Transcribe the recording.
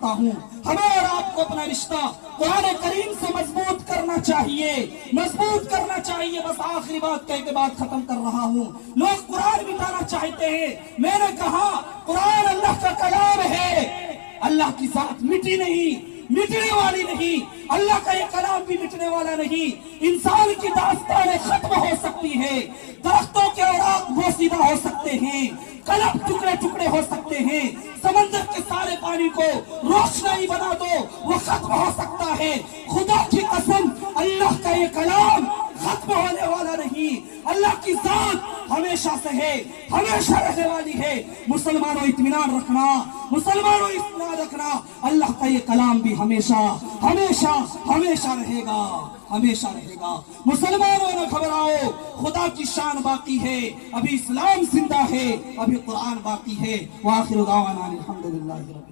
रखता हूँ। हमें और आपको अपना रिश्ता कुरान करीम से मजबूत करना चाहिए, मजबूत करना चाहिए। बस आखिरी बात कह के बात खत्म कर रहा हूँ। लोग कुरान मिटाना चाहते हैं। मैंने कहा कुरान अल्लाह का कलाम है, अल्लाह की जात मिटी नहीं, मिटने वाली नहीं। अल्लाह का ये कलाम भी मिटने वाला नहीं। इंसान की दास्तानें खत्म हो सकती है, दरख्तों के औराक बोसीदा हो सकते हैं, कलम टुकड़े टुकड़े हो सकते हैं, समंदर के सारे पानी को रोशनाई बना दो, वो खत्म हो सकता है। खुदा की कसम अल्लाह का ये कलाम खत्म होने वाला नहीं। अल्लाह की जात हमेशा से है, हमेशा रहने वाली है। मुसलमानों इत्मीनान रखना, मुसलमानों इत्मीनान रखना, अल्लाह का ये कलाम भी हमेशा हमेशा हमेशा रहेगा, हमेशा रहेगा। मुसलमानों न घबराओ, खुदा की शान बाकी है, अभी इस्लाम जिंदा है, अभी कुरान बाकी है। वाखिर दावाना अल्हम्दुलिल्लाह।